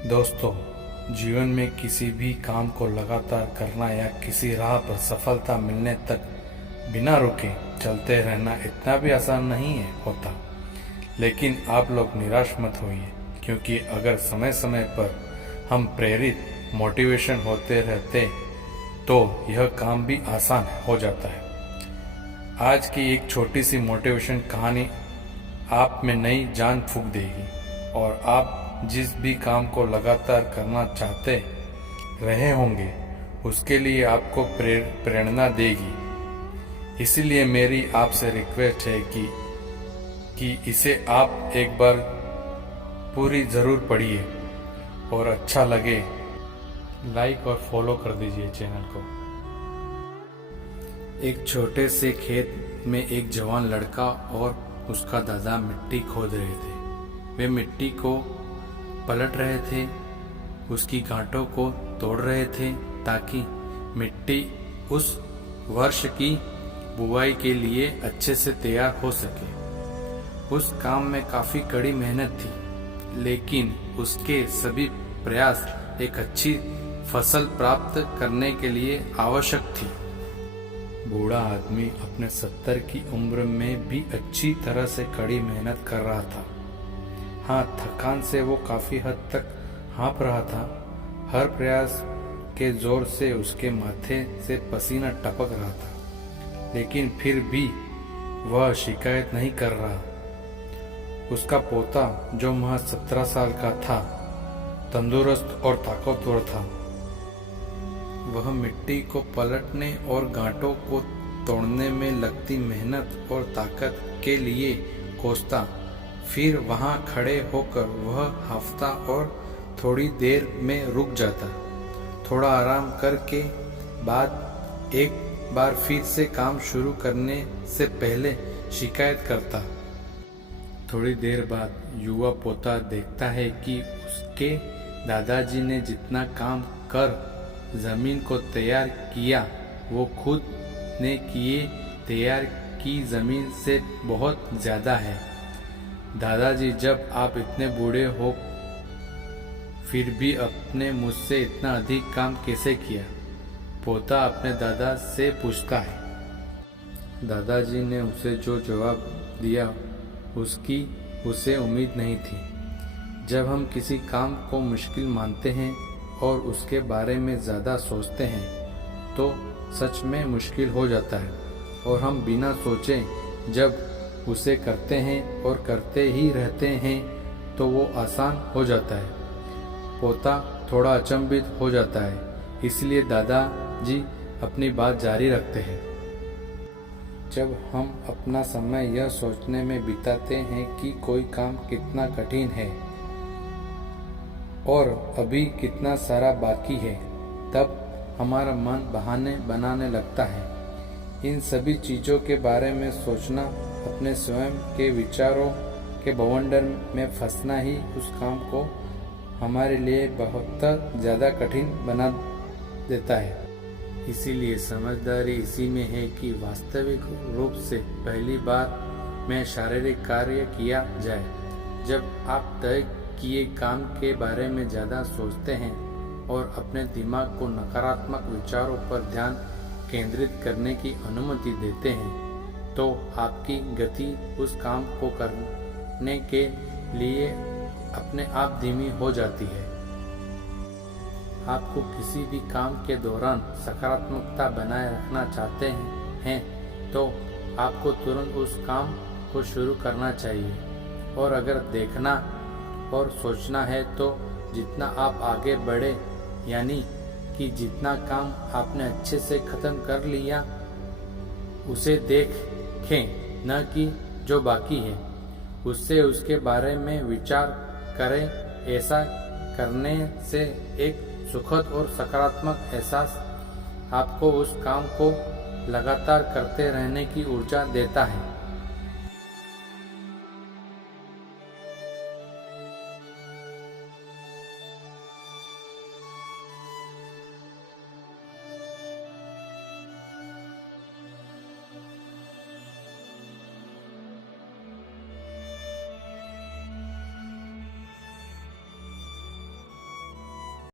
दोस्तों, जीवन में किसी भी काम को लगातार करना या किसी राह पर सफलता मिलने तक बिना रुके चलते रहना इतना भी आसान नहीं है होता। लेकिन आप लोग निराश मत होइए, क्योंकि अगर समय समय पर हम प्रेरित मोटिवेशन होते रहते तो यह काम भी आसान हो जाता है। आज की एक छोटी सी मोटिवेशन कहानी आप में नई जान फूंक देगी और आप जिस भी काम को लगातार करना चाहते रहे होंगे उसके लिए आपको प्रेरणा देगी। इसीलिए मेरी आपसे रिक्वेस्ट है कि इसे आप एक बार पूरी ज़रूर पढ़िए और अच्छा लगे लाइक और फॉलो कर दीजिए चैनल को। एक छोटे से खेत में एक जवान लड़का और उसका दादा मिट्टी खोद रहे थे। वे मिट्टी को पलट रहे थे, उसकी गांठों को तोड़ रहे थे ताकि मिट्टी उस वर्ष की बुवाई के लिए अच्छे से तैयार हो सके। उस काम में काफी कड़ी मेहनत थी, लेकिन उसके सभी प्रयास एक अच्छी फसल प्राप्त करने के लिए आवश्यक थी। बूढ़ा आदमी अपने 70 की उम्र में भी अच्छी तरह से कड़ी मेहनत कर रहा था। हाँ, थकान से वो काफी हद तक हाँफ रहा था। हर प्रयास के जोर से उसके माथे से पसीना टपक रहा था, लेकिन फिर भी वह शिकायत नहीं कर रहा। उसका पोता, जो महज 17 साल का था, तंदुरुस्त और ताकतवर था। वह मिट्टी को पलटने और गांठों को तोड़ने में लगती मेहनत और ताकत के लिए कोसता। फिर वहां खड़े होकर वह हांफता और थोड़ी देर में रुक जाता। थोड़ा आराम करके बाद एक बार फिर से काम शुरू करने से पहले शिकायत करता। थोड़ी देर बाद युवा पोता देखता है कि उसके दादाजी ने जितना काम कर जमीन को तैयार किया वो खुद ने किए तैयार की जमीन से बहुत ज्यादा है। दादाजी, जब आप इतने बूढ़े हो फिर भी अपने मुझसे इतना अधिक काम कैसे किया? पोता अपने दादा से पूछता है। दादाजी ने उसे जो जवाब दिया उसकी उसे उम्मीद नहीं थी। जब हम किसी काम को मुश्किल मानते हैं और उसके बारे में ज़्यादा सोचते हैं तो सच में मुश्किल हो जाता है, और हम बिना सोचे जब उसे करते हैं और करते ही रहते हैं तो वो आसान हो जाता है। पोता थोड़ा अचंभित हो जाता है, इसलिए दादाजी अपनी बात जारी रखते हैं। जब हम अपना समय यह सोचने में बिताते हैं कि कोई काम कितना कठिन है और अभी कितना सारा बाकी है, तब हमारा मन बहाने बनाने लगता है। इन सभी चीज़ों के बारे में सोचना, अपने स्वयं के विचारों के बवंडर में फंसना ही उस काम को हमारे लिए बहुत ज़्यादा कठिन बना देता है। इसीलिए समझदारी इसी में है कि वास्तविक रूप से पहली बार में शारीरिक कार्य किया जाए। जब आप तय किए काम के बारे में ज़्यादा सोचते हैं और अपने दिमाग को नकारात्मक विचारों पर ध्यान केंद्रित करने की अनुमति देते हैं तो आपकी गति उस काम को करने के लिए अपने आप धीमी हो जाती है। आपको किसी भी काम के दौरान सकारात्मकता बनाए रखना चाहते हैं तो आपको तुरंत उस काम को शुरू करना चाहिए। और अगर देखना और सोचना है तो जितना आप आगे बढ़े, यानी कि जितना काम आपने अच्छे से खत्म कर लिया उसे देखें, न कि जो बाकी है उससे उसके बारे में विचार करें। ऐसा करने से एक सुखद और सकारात्मक एहसास आपको उस काम को लगातार करते रहने की ऊर्जा देता है।